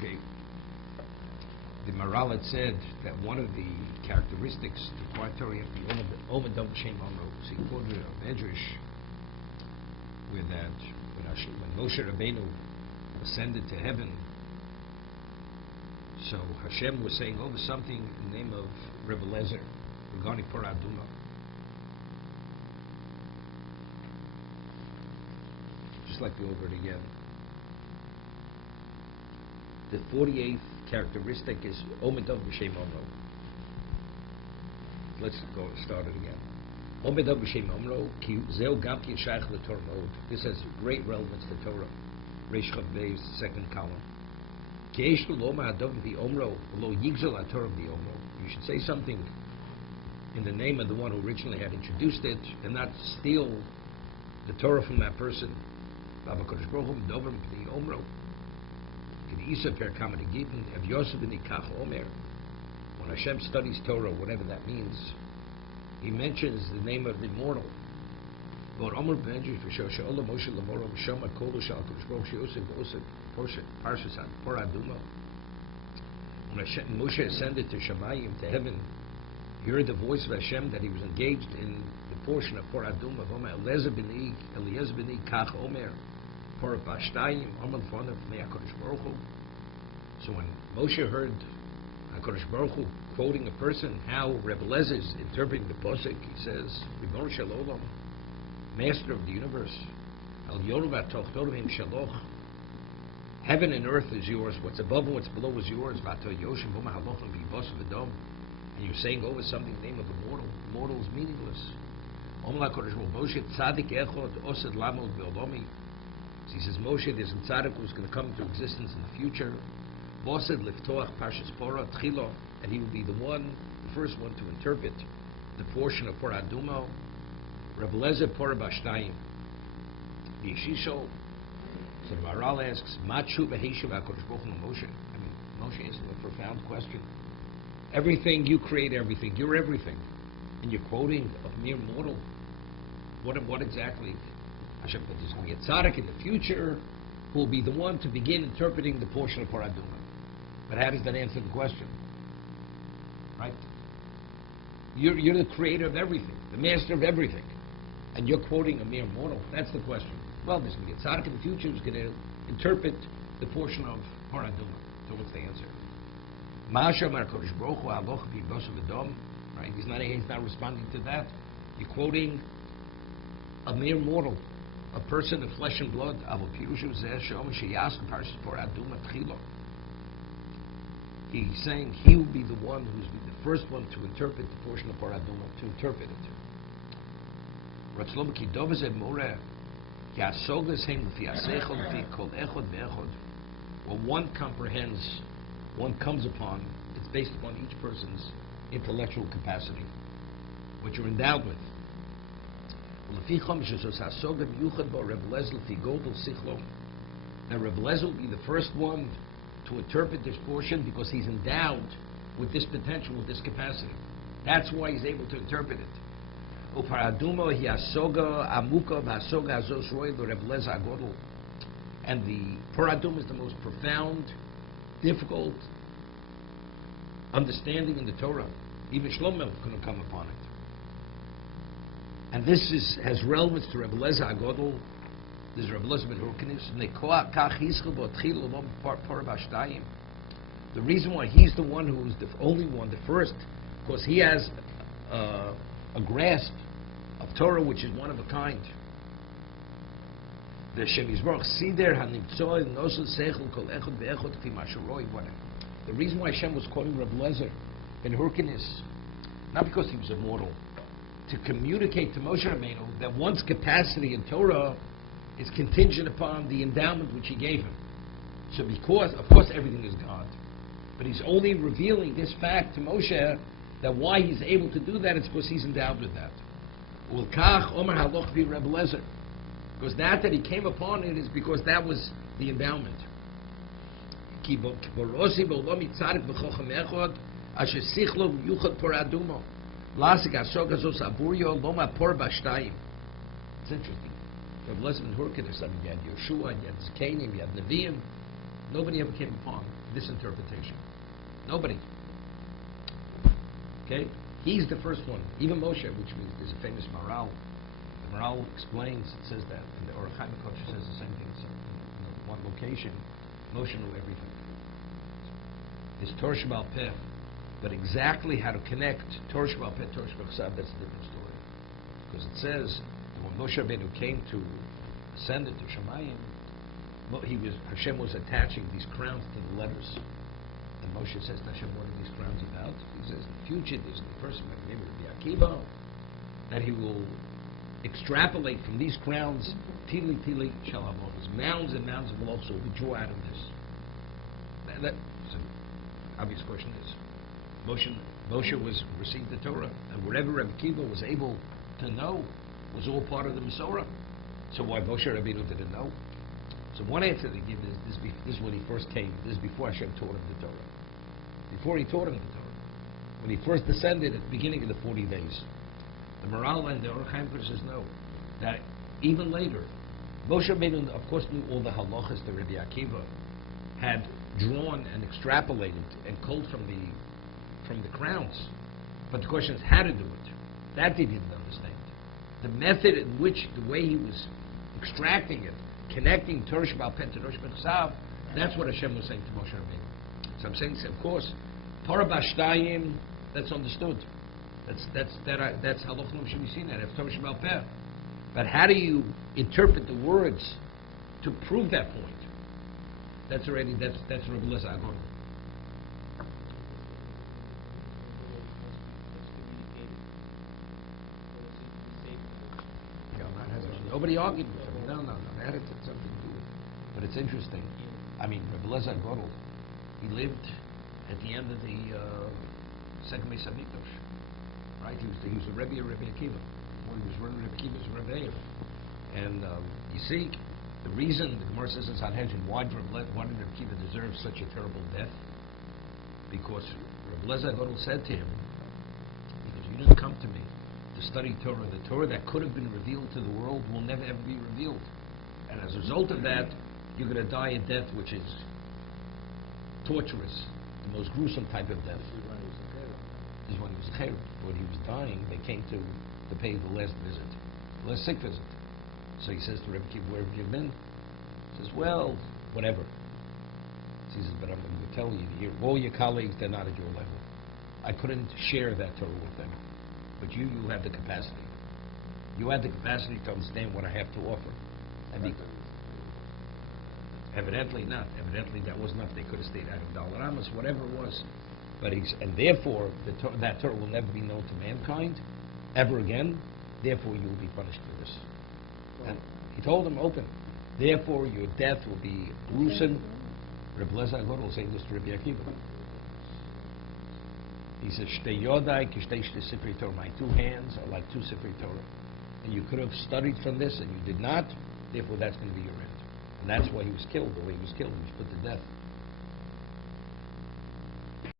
Okay. The Maral had said that one of the characteristics to quiet Torah you have to be Omadom Shem Amro. So he quoted a Medrash where that when Moshe Rabbeinu ascended to heaven, so Hashem was saying over something in the name of Rebbe Lezer regarding Parah Aduma. Just like we over it again. The 48th characteristic is Omedov B'Shem Omro. Let's go start it again. Omedov B'Shem Omro, ki zeu gam ki shaykh l'Torah mode. This has great relevance to Torah. Reish Chav Beis, second column. Ki eish l'oma adov v'I Omro, lo yigzel HaTorah v'I Omro. You should say something in the name of the one who originally had introduced it, and not steal the Torah from that person. Baba Kodesh Baruch Hu Dover v'I Omro. When Hashem studies Torah, whatever that means, he mentions the name of the immortal. When Moshe ascended to Shemayim, to heaven, he heard the voice of Hashem that he was engaged in the portion of Parah Aduma. So when Moshe heard HaKadosh Baruch Hu quoting a person, how Rebbe Lezer is interpreting the Pasuk, he says, Ribbono Shel Olam, Master of the universe, Al Yoru V'Tochtorim Shaloch, heaven and earth is yours, what's above and what's below is yours, V'Ato Yoshim B'Ma Halochim B'Yibos V'Dom, and you're saying over something in the name of a mortal. Mortal is meaningless. Omla Kodesh Moshe Tzadik Echod Osed Lamod Be'Olomi. So he says, Moshe, there's a tzaddik who's going to come into existence in the future. Bosed Liftoach Parshas Porah Tchilo, and he will be the first one to interpret the portion of Parah Aduma. Rebbe Lezer Porah Bashtayim. The Yeshisho. So the Maharal asks, Machu Beheshav HaKadosh Baruch Hu Moshe. I mean, Moshe asking a profound question. Everything, you create everything. You're everything. And you're quoting a mere mortal. What exactly? Hashem, but there's going to be a tzaddik in the future who will be the one to begin interpreting the portion of Parah Aduma. But how does that answer the question? Right? You're the creator of everything, the master of everything, and you're quoting a mere mortal. That's the question. Well, there's going to be a tzaddik in the future who's going to interpret the portion of Parah Aduma. So what's the answer? Ma'asher Mar Kodesh Baruch Hu Aloch B'Yibos V'Dom. Right? He's not responding to that. You're quoting a mere mortal, a person of flesh and blood. He's saying he will be the one who's the first one to interpret the portion of Parah Aduma, to interpret it. What one comprehends, one comes upon, it's based upon each person's intellectual capacity, what you're endowed with. Now Rebbe Lezer will be the first one to interpret this portion because he's endowed with this potential, with this capacity. That's why he's able to interpret it. And the Parah Aduma is the most profound, difficult understanding in the Torah. Even Shlomo couldn't come upon it. And this has relevance to Rebbe Lezer HaGodol. This is Rebbe Lezer ben Hurkanis. The reason why he's the one who is the only one, the first, because he has a grasp of Torah which is one of a kind. The reason why Hashem was quoting Rebbe Lezer ben Hurkanis, not because he was immortal, to communicate to Moshe Rabbeinu that one's capacity in Torah is contingent upon the endowment which he gave him. So because, of course, everything is God, but he's only revealing this fact to Moshe, that why he's able to do that is because he's endowed with that. Because that he came upon it is because that was the endowment. It's interesting. Rebbe Lezer ben Hurkanis, you had Yeshua, you had Zekanim, you had Nevi'im, Nobody ever came upon this interpretation. Nobody. Okay? He's the first one. Even Moshe, which means there's a famous Maral. The Maral explains, it says that, and the Orach Chaim culture says the same thing. So, in one location, Moshe knew everything. It's Torah Sheba'al Peh, but exactly how to connect Torah Sheba'al Peh, Torah Sheba'al Chsav, that's a different story. Because it says that when Moshe Rabbeinu came to ascend to Shemayim, Hashem was attaching these crowns to the letters. And Moshe says to Hashem, what are these crowns about? He says, the future, there's a person by the name of Rabbi Akiva, that he will extrapolate from these crowns, Tili Tili Shalavos, mounds and mounds of loaves will be drawn out of this. So, obvious question is, Moshe received the Torah, and whatever Rabbi Akiva was able to know was all part of the Masorah. So why Moshe Rabbeinu didn't know? So one answer they give is this is when he first came. This is before Hashem taught him the Torah. Before he taught him the Torah. When he first descended at the beginning of the 40 days. The Maral and the Orach Chaim says no. That even later, Moshe Rabbeinu, of course, knew all the halachas that Rabbi Akiva had drawn and extrapolated and culled from the crowns. But the question is how to do it. That he didn't understand. The method in which, the way he was extracting it, connecting Torah Sheba'al Peh to Torah Sheba'al Chsav, that's what Hashem was saying to Moshe Rabbeinu. So I'm saying, of course, Torah B'Shtayim, that's understood. That's Halach Nom Shemisina, that's Torah Sheba'al Peh. But how do you interpret the words to prove that point? That's Rabbi Lezer Agon. Nobody argued with him. No. That had something to do with it. But it's interesting. I mean, Rabbi Lezer Agon, he lived at the end of the second Beis Hamikdash. Right? He was a Rebbe of Rabbi Akiva. When he was running Rabbi Akiva, he was a Rebbe. And you see, the reason the Gemara says in Sanhedrin, why did Rabbi Akiva deserve such a terrible death? Because Rabbi Lezer Agon said to him, because you didn't come to me to study Torah. The Torah that could have been revealed to the world will never ever be revealed. And as a result of that, you're going to die a death which is torturous, the most gruesome type of death. This is when he was a cherub. When he was dying, they came to pay the last visit, the last sick visit. So he says to Rebbe Kiva, where have you been? He says, well, whatever. He says, but I'm going to tell you, all your colleagues, they're not at your level. I couldn't share that Torah with them. But you have the capacity. You have the capacity to understand what I have to offer. And evidently not. Evidently that was not. They could have stayed out of Dalai Lamas, whatever it was. But and therefore, that Torah will never be known to mankind ever again. Therefore, you will be punished for this. And he told them open. Therefore, your death will be gruesome. Rabbi Lezer Agon will say this to Rabbi Akiva. He says, Shtei Yodai kishtei Sifrei Torah. My two hands are like two Sifrei Torah. And you could have studied from this, and you did not. Therefore, that's going to be your end. And that's why he was killed. The way he was killed, he was put to death